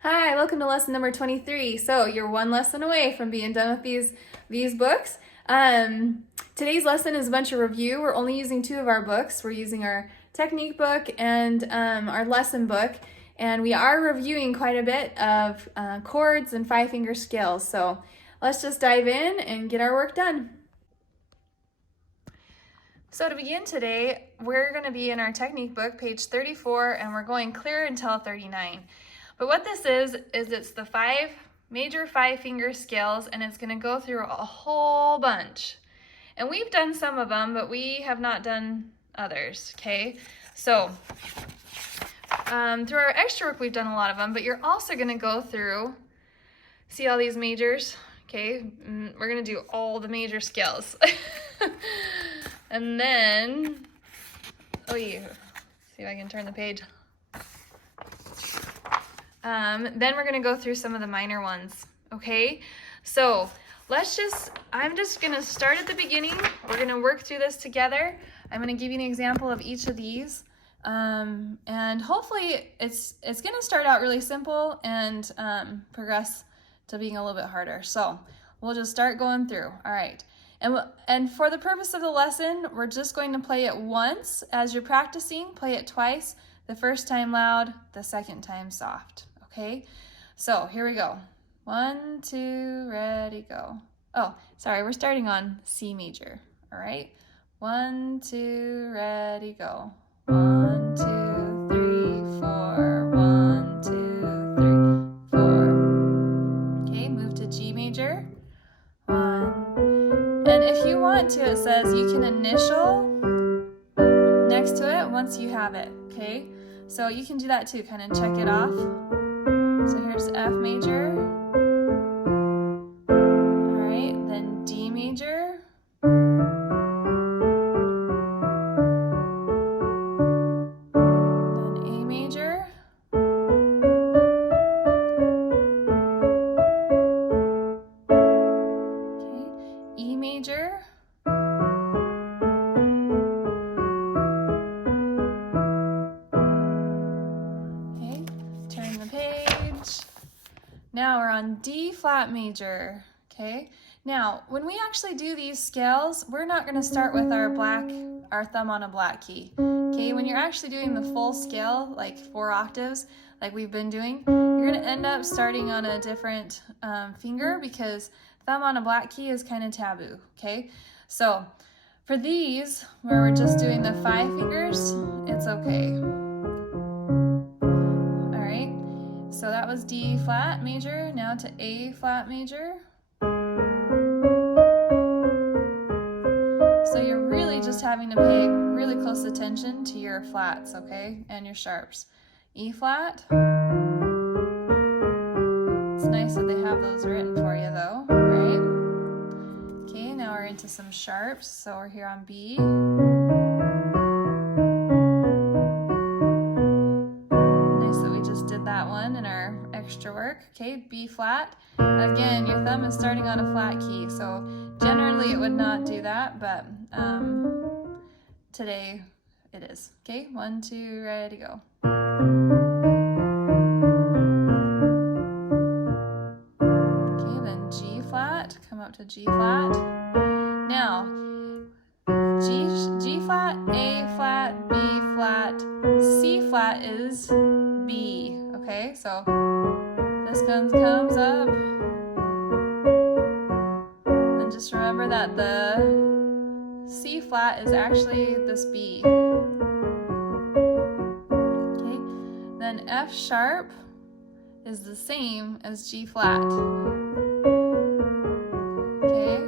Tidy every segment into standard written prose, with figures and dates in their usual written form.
Hi, welcome to lesson number 23. So you're one lesson away from being done with these books. Today's lesson is a bunch of review. We're only using two of our books. We're using our technique book and our lesson book. And we are reviewing quite a bit of chords and five-finger scales. So let's just dive in and get our work done. So to begin today, we're going to be in our technique book, page 34, and we're going clear until 39. But what this is it's the major five-finger scales, and it's going to go through a whole bunch. And we've done some of them, but we have not done others, okay? So through our extra work, we've done a lot of them, but you're also going to go through, see all these majors, okay? We're going to do all the major scales. And then, see if I can turn the page. Then we're going to go through some of the minor ones, okay? So I'm just going to start at the beginning. We're going to work through this together. I'm going to give you an example of each of these. And hopefully it's going to start out really simple and progress to being a little bit harder. So we'll just start going through. All right. And for the purpose of the lesson, we're just going to play it once. As you're practicing, play it twice. The first time loud, the second time soft. Okay? So here we go. 1, 2, ready, go. Oh, sorry, we're starting on C major. All right? 1, 2, ready, go. 1, 2, 3, 4. 1, 2, 3, 4. Okay, move to G major. 1. And if you want to, it says you can initial next to it once you have it, okay? So you can do that too, kind of check it off. So here's F major. All right, then D major. Then A major. Okay, E major. Now we're on D flat major, okay? Now, when we actually do these scales, we're not gonna start with our thumb on a black key, okay? When you're actually doing the full scale, like 4 octaves, like we've been doing, you're gonna end up starting on a different finger because thumb on a black key is kind of taboo, okay? So for these, where we're just doing the 5 fingers, it's okay. So that was D flat major, now to A flat major. So you're really just having to pay really close attention to your flats, okay, and your sharps. E flat. It's nice that they have those written for you though, right? Okay, now we're into some sharps, so we're here on B. That one in our extra work. Okay, B flat. Again, your thumb is starting on a flat key, so generally it would not do that, but today it is. Okay, 1, 2, ready, go. Okay, then G flat, come up to G flat. Now, G flat, A flat, B flat, C flat is B. Okay, so this comes up. And just remember that the C flat is actually this B. Okay, then F sharp is the same as G flat. Okay,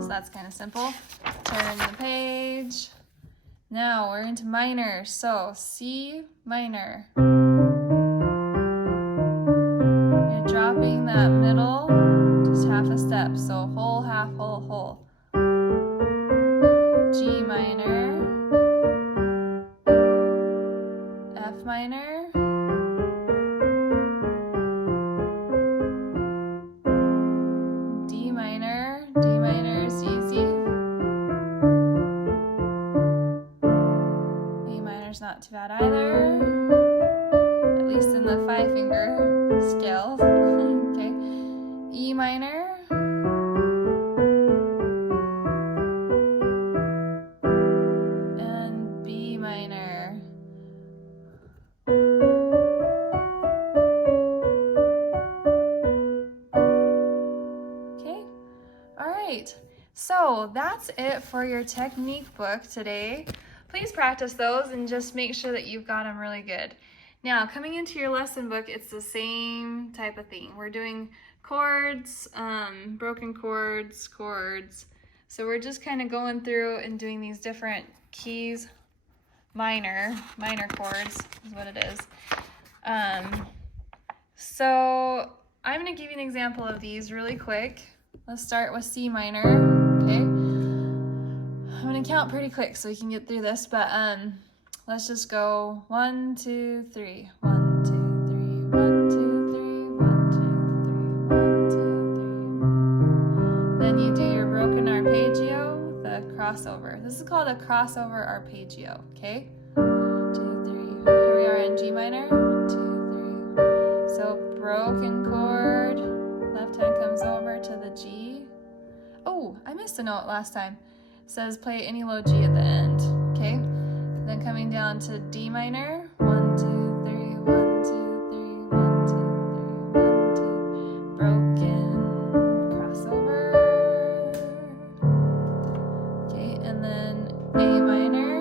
so that's kind of simple. Turn the page. Now we're into minor, so C minor. You're dropping that middle, just half a step, so whole, half, whole, whole. G minor, F minor, D minor is easy. Not too bad either. At least in the 5-finger scale. Okay, E minor, and B minor. Okay, all right. So that's it for your technique book today. Please practice those and just make sure that you've got them really good. Now, coming into your lesson book, it's the same type of thing. We're doing chords, broken chords, chords. So we're just kind of going through and doing these different keys, minor chords is what it is. So I'm going to give you an example of these really quick. Let's start with C minor. Okay, I'm gonna count pretty quick so we can get through this, but let's just go 1, 2, 3, 1, 2, 3, 1, 2, 3, 1, 2, 3, 1, 2, 3. Then you do your broken arpeggio, the crossover. This is called a crossover arpeggio, okay? 2, 3, here we are in G minor, 2, 3. So broken chord, left hand comes over to the G. Oh, I missed a note last time. It says play any low G at the end, okay? Then coming down to D minor, 1, 2, 3, 1, 2, 3, 1, 2, 3, 1, 2, broken crossover. Okay, and then A minor,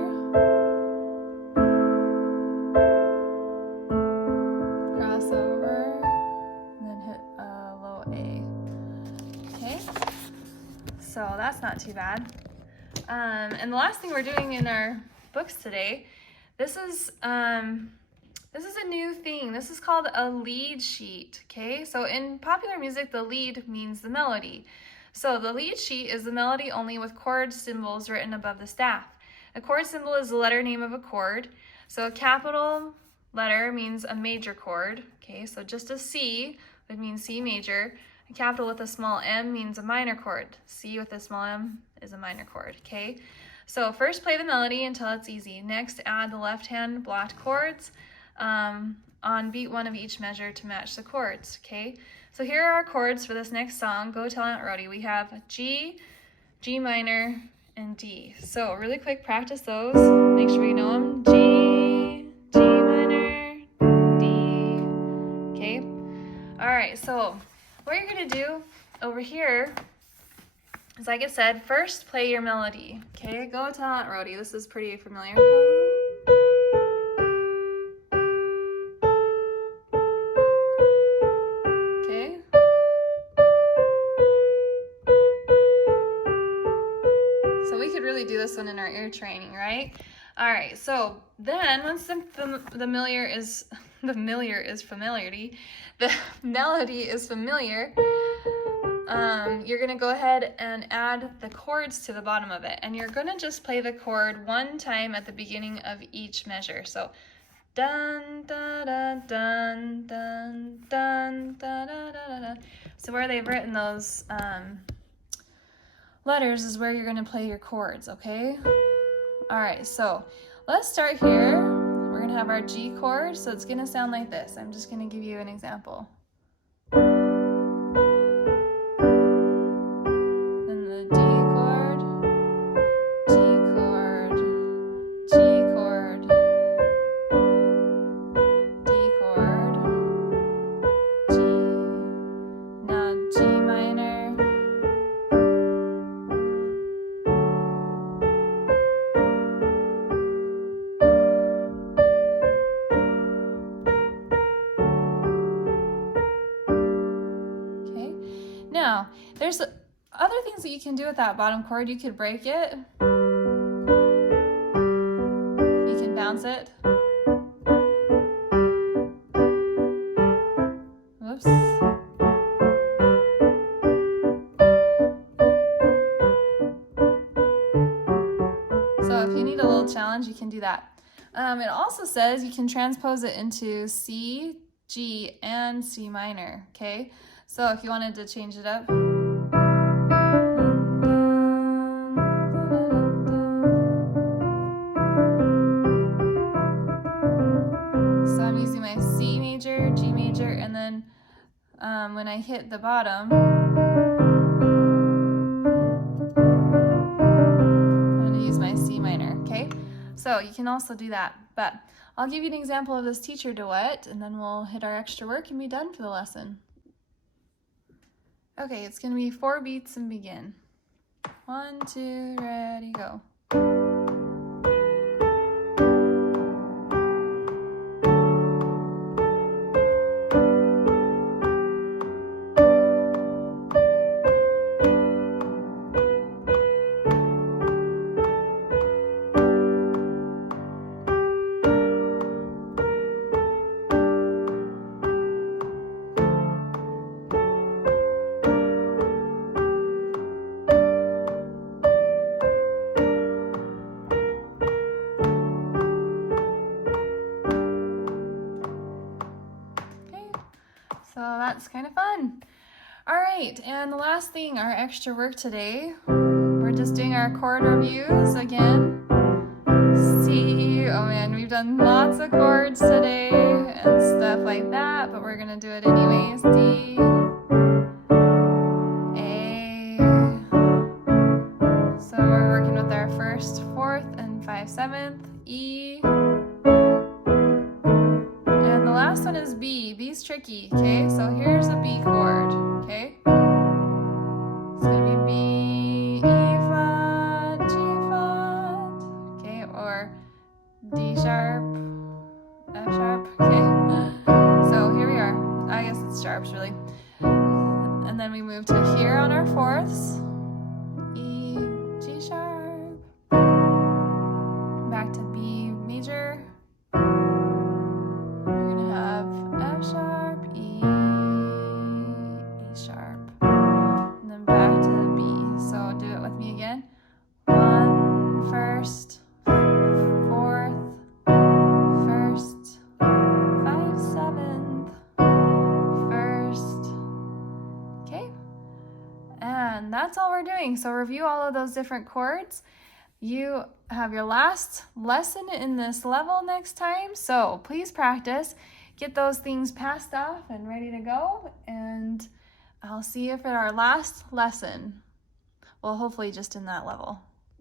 crossover, and then hit a low A. Okay. So that's not too bad. And the last thing we're doing in our books today, this is a new thing. This is called a lead sheet, okay? So in popular music, the lead means the melody. So the lead sheet is the melody only with chord symbols written above the staff. A chord symbol is the letter name of a chord. So a capital letter means a major chord, okay? So just a C would mean C major. A capital with a small m means a minor chord. C with a small m is a minor chord, okay? So first play the melody until it's easy. Next, add the left hand blocked chords on beat 1 of each measure to match the chords, okay? So here are our chords for this next song, Go Tell Aunt Rhody. We have G, G minor, and D. So really quick, practice those. Make sure you know them. G, G minor, D, okay? All right, so what you're gonna do over here is, like I said, first play your melody, okay? Go Tell Aunt Rhody. This is pretty familiar. Okay. So we could really do this one in our ear training, right? All right, so then once the melody is familiar, you're gonna go ahead and add the chords to the bottom of it, and you're gonna just play the chord one time at the beginning of each measure. So dun da da dun dun dun da da da da. So where they've written those letters is where you're gonna play your chords, okay? All right, so let's start here. We're gonna have our G chord, so it's gonna sound like this. I'm just gonna give you an example. Then the D chord, G chord, G chord, D chord, G, now G minor, now, there's other things that you can do with that bottom chord. You could break it. You can bounce it. Whoops. So if you need a little challenge, you can do that. It also says you can transpose it into C, G, and C minor, okay? So if you wanted to change it up. So I'm using my C when I hit the bottom, I'm going to use my C minor, okay? So you can also do that, but I'll give you an example of this teacher duet, and then we'll hit our extra work and be done for the lesson. Okay, it's going to be 4 beats and begin. 1, 2, ready, go. So that's kind of fun. All right, and the last thing, our extra work today, we're just doing our chord reviews again. C, oh man, we've done lots of chords today and stuff like that, but we're gonna do it anyways. D, A, so we're working with our 1st, 4th, and 5, 7th, E, and the last one is B. B's tricky, okay? So here's a B chord, okay? It's gonna be B, E flat, G flat, okay? Or D sharp, F sharp, okay? So here we are. I guess it's sharps really. And then we move to here on our 4ths. E, G sharp. Back to B major. F sharp, E, E sharp, and then back to the B. So do it with me again. 1, 1st, 4th, 1st, 5, 7th, 1st. Okay, and that's all we're doing. So review all of those different chords. You have your last lesson in this level next time, so please practice. Get those things passed off and ready to go, and I'll see you for our last lesson. Well, hopefully just in that level.